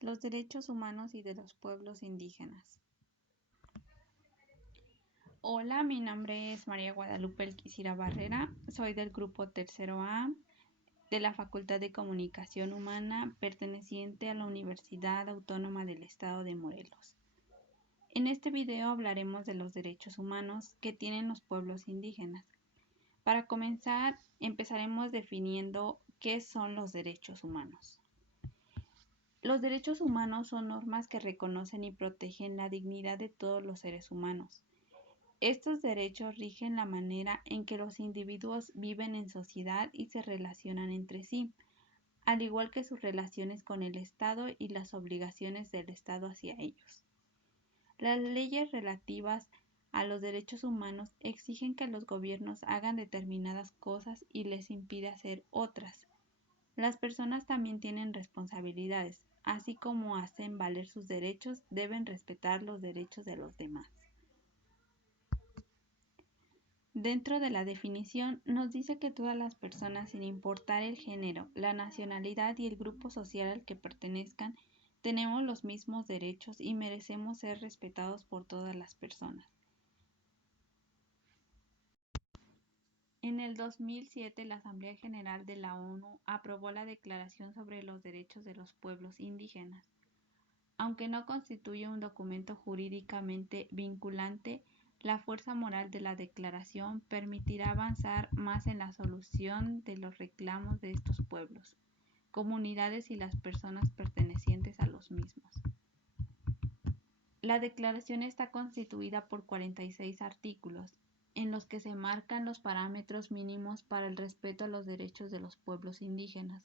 Los derechos humanos y de los pueblos indígenas. Hola, mi nombre es María Guadalupe Elquicira Barrera, soy del grupo Tercero A de la Facultad de Comunicación Humana perteneciente a la Universidad Autónoma del Estado de Morelos. En este video hablaremos de los derechos humanos que tienen los pueblos indígenas. Para comenzar, empezaremos definiendo qué son los derechos humanos. Los derechos humanos son normas que reconocen y protegen la dignidad de todos los seres humanos. Estos derechos rigen la manera en que los individuos viven en sociedad y se relacionan entre sí, al igual que sus relaciones con el Estado y las obligaciones del Estado hacia ellos. Las leyes relativas a los derechos humanos exigen que los gobiernos hagan determinadas cosas y les impide hacer otras. Las personas también tienen responsabilidades, así como hacen valer sus derechos, deben respetar los derechos de los demás. Dentro de la definición nos dice que todas las personas, sin importar el género, la nacionalidad y el grupo social al que pertenezcan, tenemos los mismos derechos y merecemos ser respetados por todas las personas. En el 2007, la Asamblea General de la ONU aprobó la Declaración sobre los Derechos de los Pueblos Indígenas. Aunque no constituye un documento jurídicamente vinculante, la fuerza moral de la declaración permitirá avanzar más en la solución de los reclamos de estos pueblos, comunidades y las personas pertenecientes a los mismos. La declaración está constituida por 46 artículos, en los que se marcan los parámetros mínimos para el respeto a los derechos de los pueblos indígenas.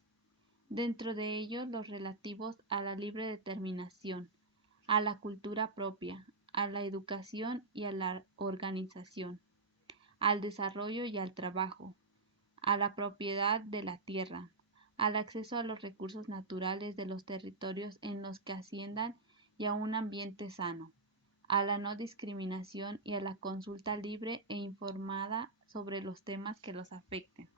Dentro de ellos los relativos a la libre determinación, a la cultura propia, a la educación y a la organización, al desarrollo y al trabajo, a la propiedad de la tierra, al acceso a los recursos naturales de los territorios en los que asciendan y a un ambiente sano, a la no discriminación y a la consulta libre e informada sobre los temas que los afecten.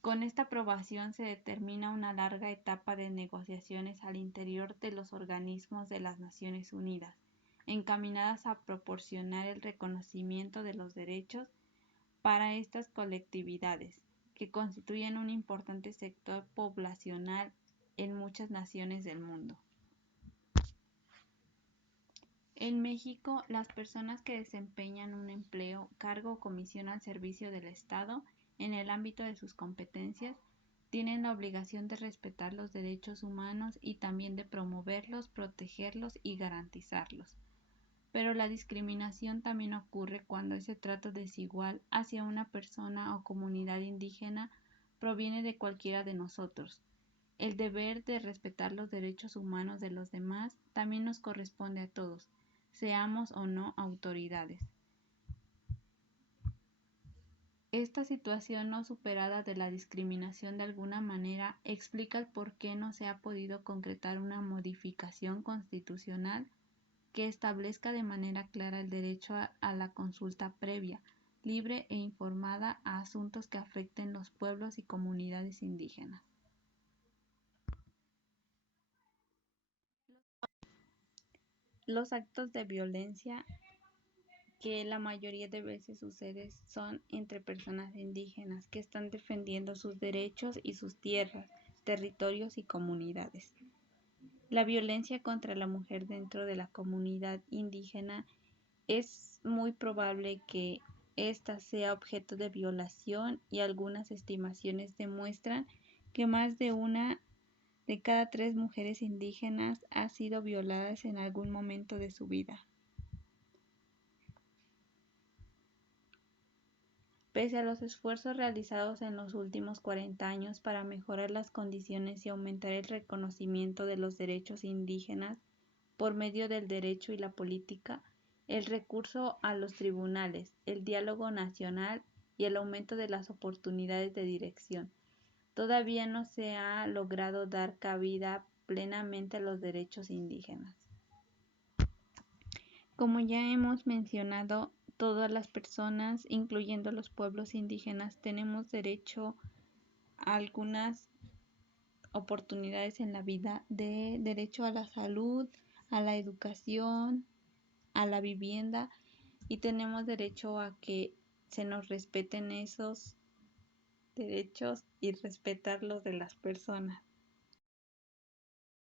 Con esta aprobación se determina una larga etapa de negociaciones al interior de los organismos de las Naciones Unidas, encaminadas a proporcionar el reconocimiento de los derechos para estas colectividades, que constituyen un importante sector poblacional en muchas naciones del mundo. En México, las personas que desempeñan un empleo, cargo o comisión al servicio del Estado en el ámbito de sus competencias tienen la obligación de respetar los derechos humanos y también de promoverlos, protegerlos y garantizarlos. Pero la discriminación también ocurre cuando ese trato desigual hacia una persona o comunidad indígena proviene de cualquiera de nosotros. El deber de respetar los derechos humanos de los demás también nos corresponde a todos, seamos o no autoridades. Esta situación no superada de la discriminación de alguna manera explica el por qué no se ha podido concretar una modificación constitucional que establezca de manera clara el derecho a la consulta previa, libre e informada a asuntos que afecten los pueblos y comunidades indígenas. Los actos de violencia que la mayoría de veces sucede son entre personas indígenas que están defendiendo sus derechos y sus tierras, territorios y comunidades. La violencia contra la mujer dentro de la comunidad indígena es muy probable que ésta sea objeto de violación y algunas estimaciones demuestran que más de una de cada 3 mujeres indígenas ha sido violada en algún momento de su vida. Pese a los esfuerzos realizados en los últimos 40 años para mejorar las condiciones y aumentar el reconocimiento de los derechos indígenas por medio del derecho y la política, el recurso a los tribunales, el diálogo nacional y el aumento de las oportunidades de dirección, todavía no se ha logrado dar cabida plenamente a los derechos indígenas. Como ya hemos mencionado, todas las personas, incluyendo los pueblos indígenas, tenemos derecho a algunas oportunidades en la vida, de derecho a la salud, a la educación, a la vivienda y tenemos derecho a que se nos respeten esos derechos y respetar los de las personas.